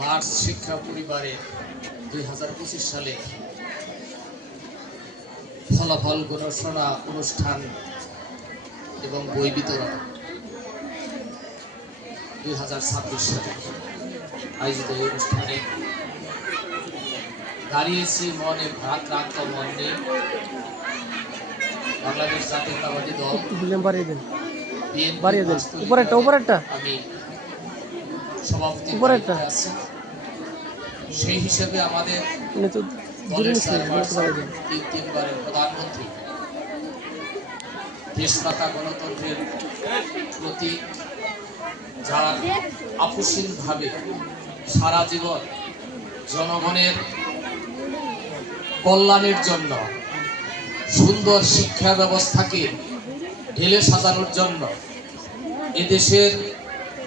March শিক্ষা পরিবারের 2025 সালে ফলাফল ঘোষণা অনুষ্ঠান এবং বই বিতরণ 2026 সালে আয়োজিত এই অনুষ্ঠানে দাঁড়িয়েছি মনে ভারাক্রান্ত মন নিয়ে। বাংলাদেশ জাতীয়তাবাদী দল আমি সভাপতি আছি। সেই হিসেবে আমাদের দলের তিনবারের প্রধানমন্ত্রী, দেশমাতা গণতন্ত্রের প্রতি যার আপোষহীনভাবে সারা জীবন জনগণের কল্যাণের জন্য, সুন্দর শিক্ষা ব্যবস্থাকে ঢেলে সাজানোর জন্য এদেশের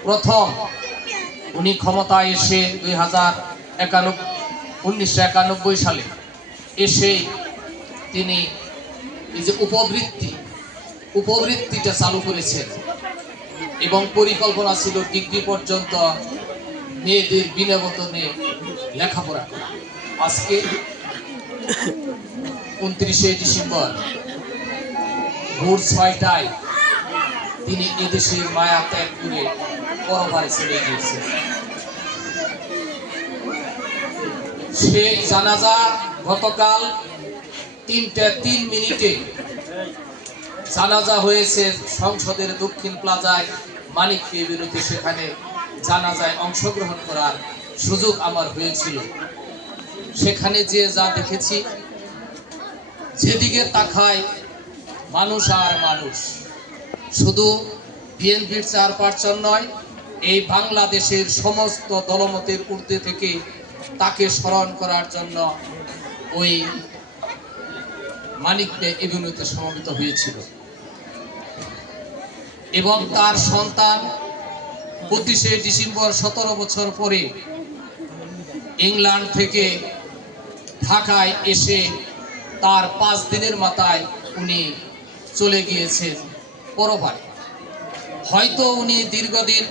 প্রথম উনি ক্ষমতায় এসে 1991 সালে এসে তিনি এই যে উপবৃত্তিটা চালু করেছেন এবং পরিকল্পনা ছিল ডিগ্রি পর্যন্ত মেয়েদের বিনা বেতনে লেখাপড়া করা। আজকে 29শে ডিসেম্বর ভোর 6টায় তিনি এদেশের মায়া ত্যাগ করে পরপারে চলে গিয়েছেন। সেই জানাজা গতকাল 3:03 জানাজা হয়েছে সংসদের দক্ষিণ প্লাজায় মানিক এভিনিউতে। সেখানে জানাজায় অংশগ্রহণ করার সুযোগ আমার হয়েছিল। সেখানে যে যা দেখেছি, যেদিকে তাকায় মানুষ আর মানুষ, শুধু বিএনপির চেয়ারপারসন নয়, এই বাংলাদেশের সমস্ত দলমতের ঊর্ধ্বে থেকে তাকে স্মরণ করার জন্য ওই মানিক এভিনিউতে সমবেত হয়েছিল। এবং তার সন্তান 25শে ডিসেম্বর 17 বছর পরে ইংল্যান্ড থেকে ঢাকায় এসে তার 5 দিনের মাথায় উনি চলে গিয়েছেন পরপারে। হয়তো উনি দীর্ঘদিন,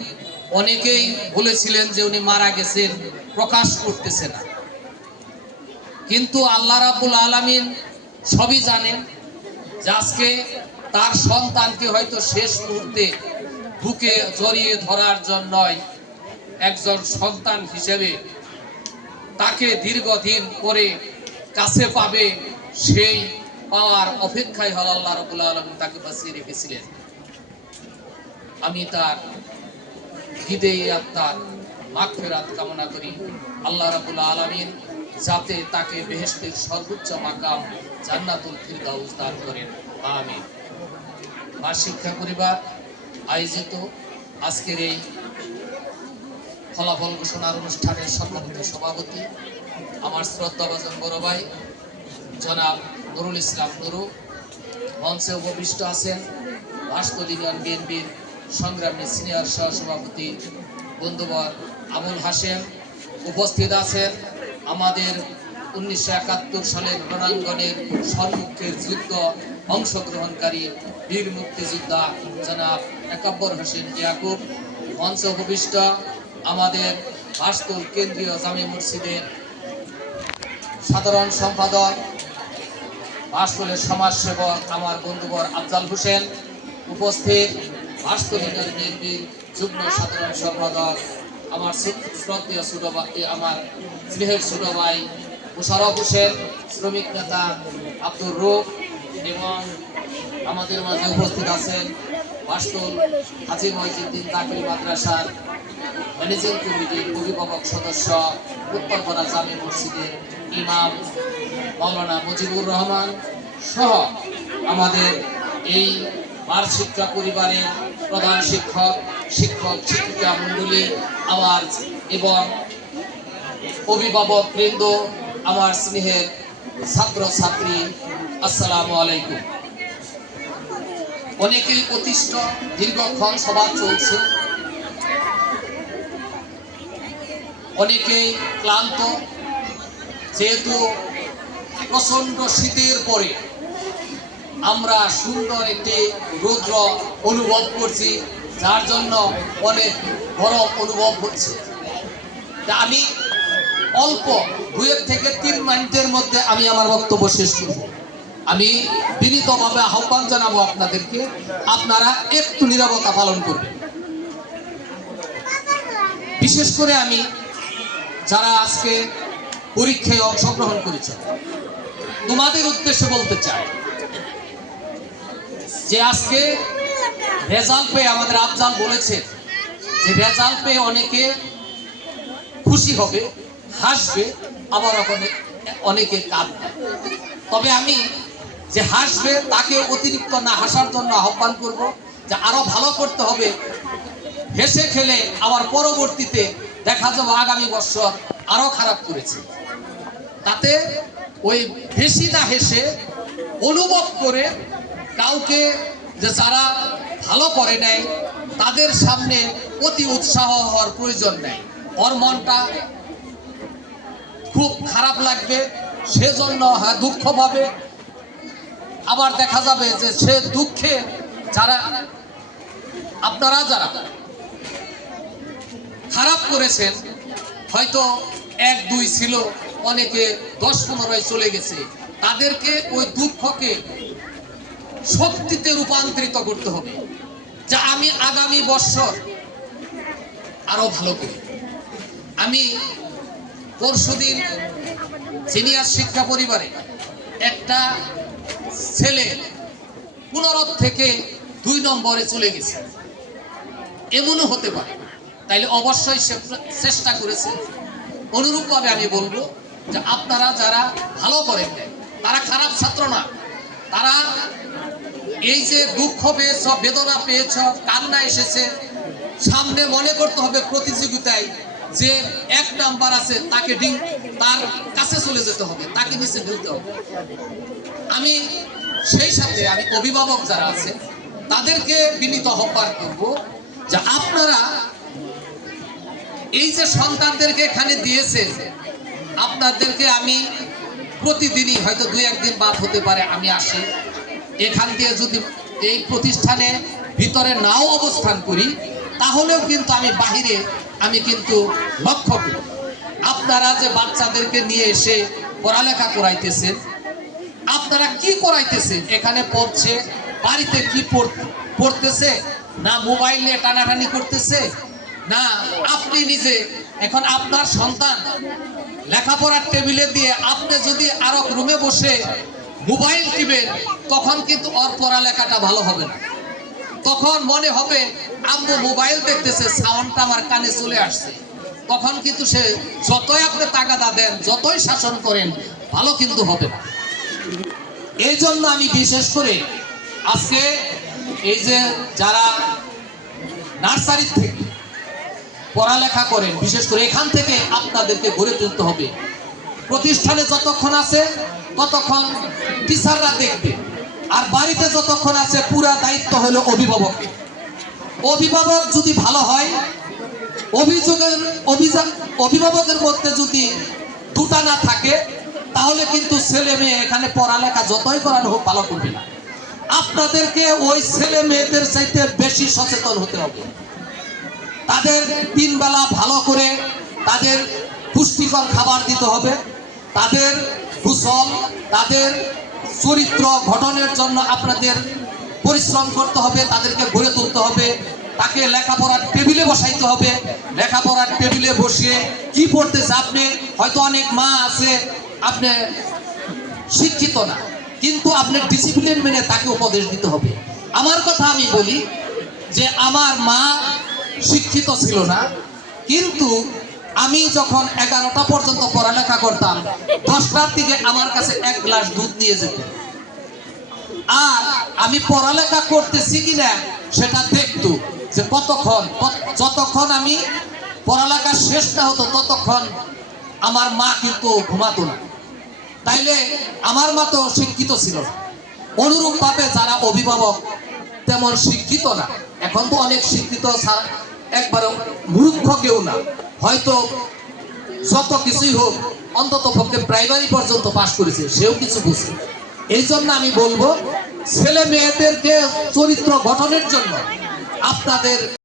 অনেকেই বলেছিলেন যে উনি মারা গেছেন, প্রকাশ করতেছে না, কিন্তু আল্লাহ রাব্বুল আলামিন সবই জানেন যে আজকে তার সন্তানকে হয়তো শেষ মুহূর্তে বুকে জড়িয়ে ধরার জন্যই একজন সন্তান হিসেবে তাকে দীর্ঘদিন পরে কাছে পাবে, সেই পাওয়ার অপেক্ষায় হল আল্লাহ রাব্বুল আলামিন তাকে বাঁচিয়ে রেখেছিলেন। আমি তার হৃদয়ে আত্মার মাগফিরাত কামনা করি। আল্লাহ রাব্বুল আলামিন যাতে তাকে বেহেশতের সর্বোচ্চ মাকাম জান্নাতুল ফিরদাউস দান করেন, আমিন। মা শিক্ষা পরিবার আয়োজিত আজকের এই ফলাফল ঘোষণার অনুষ্ঠানের সম্মানিত সভাপতি, আমার শ্রদ্ধাভাজন বড় ভাই জনাব নুরুল ইসলাম নুরু, মঞ্চে উপবিষ্ট আছেন ভাস্কর ইউনিয়ন বিএনপির সংগ্রামী সিনিয়র সহসভাপতি বন্ধুবর আবুল হাশেম, উপস্থিত আছেন আমাদের 1971 সালের রণাঙ্গনের সম্মুখের যুদ্ধ অংশগ্রহণকারী বীর মুক্তিযোদ্ধা জনাব একাব্বর হোসেন ইয়াকুব, মঞ্চে উপবিষ্ট আমাদের ভাস্কর কেন্দ্রীয় জামে মসজিদের সাধারণ সম্পাদক, ভাস্করের সমাজসেবক আমার বন্ধুবর আফজাল হোসেন, উপস্থিত ভাস্কর ইউনিয়ন বিএনপির যুগ্ম সাধারণ সম্পাদক আমার শ্রদ্ধেয় ছোট ভাই, আমার স্নেহের ছোট ভাই মোশাররফ হোসেন, শ্রমিক নেতা আব্দুর রূপ, এবং আমাদের মাঝে উপস্থিত আছেন ভাস্কর হাজী মহিউদ্দিন দাখিল মাদ্রাসার ম্যানেজিং কমিটির অভিভাবক সদস্য, উত্তরপাড়া জামে মসজিদের ইমাম মাওলানা মুজিবুর রহমান সহ আমাদের এই মার্চ শিক্ষা পরিবারের প্রধান শিক্ষক, শিক্ষিকা মণ্ডলী আমার এবং অভিভাবক বৃন্দ, আমার স্নেহের ছাত্র ছাত্রী, আসসালামু আলাইকুম। অনেকেই প্রতিষ্ঠ, দীর্ঘক্ষণ সভা চলছে, অনেকেই ক্লান্ত, যেহেতু প্রচন্ড শীতের পরে আমরা সুন্দর একটি রৌদ্র অনুভব করছি, যার জন্য অনেক গরম অনুভব হচ্ছে। আমি অল্প 2 থেকে 3 মিনিটের মধ্যে আমি আমার বক্তব্য শেষ করব। আমি বিনীতভাবে আহ্বান জানাবো আপনাদেরকে, আপনারা একটু নীরবতা পালন করবেন। বিশেষ করে আমি যারা আজকে পরীক্ষায় অংশগ্রহণ করেছে তোমাদের উদ্দেশ্যে বলতে চাই যে আজকে রেজাল্ট পেয়ে আমাদের আফজাল বলেছে যে রেজাল্ট পেয়ে অনেকে খুশি হবে, হাসবে, আবার অনেকে কাঁদবে। তবে আমি যে হাসবে তাকে অতিরিক্ত না হাসার জন্য আহ্বান করব যে আরো ভালো করতে হবে। হেসে খেলে আবার পরবর্তীতে দেখা যাবে আগামী বছর আরো খারাপ করেছে, তাতে ওই বেশি না হেসে অনুভব করে কাউকে যে যারা ভালো করে নেয় তাদের সামনে অতি উৎসাহ হওয়ার প্রয়োজন নেই। ওর মনটা খুব খারাপ লাগবে, সেজন্য দুঃখ পাবে। আবার দেখা যাবে যে সে দুঃখে যারা আপনারা যারা খারাপ করেছেন, হয়তো 1-2 ছিল, অনেকে 10-15 চলে গেছে, তাদেরকে ওই দুঃখকে শক্তিতে রূপান্তরিত করতে হবে যে আমি আগামী বছর আরো ভালো করি। আমি পরশুদিন সিনিয়র শিক্ষা পরিবারে একটা ছেলে 15 থেকে 2 নম্বরে চলে গেছে, এমনও হতে পারে। তাইলে অবশ্যই চেষ্টা করেছে। অনুরূপভাবে আমি বলবো যে আপনারা যারা ভালো করেন তারা খারাপ ছাত্র না, তারা এই যে দুঃখ পেয়েছ, বেদনা পেয়েছ, কান্না এসেছে, সামনে মনে করতে হবে প্রতিযোগিতায় যে 1 নাম্বার আছে তাকে তার কাছে চলে যেতে হবে, তাকে নিচে ফেলতে হবে। আমি সেই সাথে আমি অভিভাবক যারা আছে তাদেরকে বিনীত আহ্বান করব যে আপনারা এই যে সন্তানদেরকে এখানে দিয়েছে, আপনাদেরকে আমি প্রতিদিনই হয়তো 2-1 দিন বাদ হতে পারে আমি আসি, এখান দিয়ে যদি এই প্রতিষ্ঠানে ভিতরে নাও অবস্থান করি তাহলেও কিন্তু আমি বাহিরে আমি কিন্তু লক্ষ্য করি আপনারা যে বাচ্চাদেরকে নিয়ে এসে পড়ালেখা করাইতেছেন, আপনারা কি করাইতেছেন, এখানে পড়ছে, বাড়িতে কি পড়তেছে, না মোবাইল নিয়ে টানাটানি করতেছে, না আপনি নিজে এখন আপনার সন্তান লেখাপড়ার টেবিলে দিয়ে আপনি যদি আরো রুমে বসে মোবাইল টিপেন, তখন কিন্তু ওর পড়ালেখাটা ভালো হবে না। তখন মনে হবে আম্মু মোবাইল দেখতেছে, সাউন্ডটা আমার কানে চলে আসছে। তখন কিন্তু সে যতই আপনি তাগাদা দেন, যতই শাসন করেন, ভালো কিন্তু হবে না। এই জন্য আমি বিশেষ করে আজকে এই যে যারা নার্সারি থেকে পড়ালেখা করেন, বিশেষ করে এখান থেকে আপনাদেরকে গড়ে তুলতে হবে। প্রতিষ্ঠানে যতক্ষণ আছে ততক্ষণ টিচাররা দেখবে, আর বাড়িতে যতক্ষণ আছে পুরা দায়িত্ব হলো অভিভাবক। অভিভাবক যদি ভালো হয়, অভিভাবকের মধ্যে যদি দুটা না থাকে, তাহলে কিন্তু ছেলে মেয়ে এখানে পড়ালেখা যতই করানো হোক ভালো করবে না। আপনাদেরকে ওই ছেলে মেয়েদের চাইতে বেশি সচেতন হতে হবে। তাদের 3 বেলা ভালো করে তাদের পুষ্টিকর খাবার দিতে হবে, তাদের গোসল, তাদের চরিত্র গঠনের জন্য আপনাদের পরিশ্রম করতে হবে, তাদেরকে গড়ে তুলতে হবে। তাকে লেখাপড়ার টেবিলে বসাইতে হবে, লেখাপড়ার টেবিলে বসিয়ে কি পড়তেছে, আপনি হয়তো অনেক মা আছে আপনি শিক্ষিত না, কিন্তু আপনার ডিসিপ্লিন মেনে তাকে উপদেশ দিতে হবে। আমার কথা আমি বলি যে আমার মা শিক্ষিত ছিল না, কিন্তু আমি যখন 11টা পর্যন্ত পড়ালেখা করতাম, 10টার দিকে আমার কাছে 1 গ্লাস দুধ নিয়ে যেত, আর আমি পড়ালেখা করতেছি কিনা সেটা দেখতো যে কতক্ষণ, যতক্ষণ আমি পড়ালেখা শেষ না হতো ততক্ষণ আমার মা কিন্তু ঘুমাতো না। তাইলে আমার মা তো শিক্ষিত ছিল না। অনুরূপভাবে যারা অভিভাবক তেমন শিক্ষিত না, এখন তো অনেক শিক্ষিত, একবারে মূর্খ কেউ না, হয়তো যত কিছুই হোক অন্তত পক্ষে প্রাইমারি পর্যন্ত পাশ করেছে, সেও কিছু বুঝে। এই জন্য আমি বলবো ছেলে মেয়েদেরকে চরিত্র গঠনের জন্য আপনাদের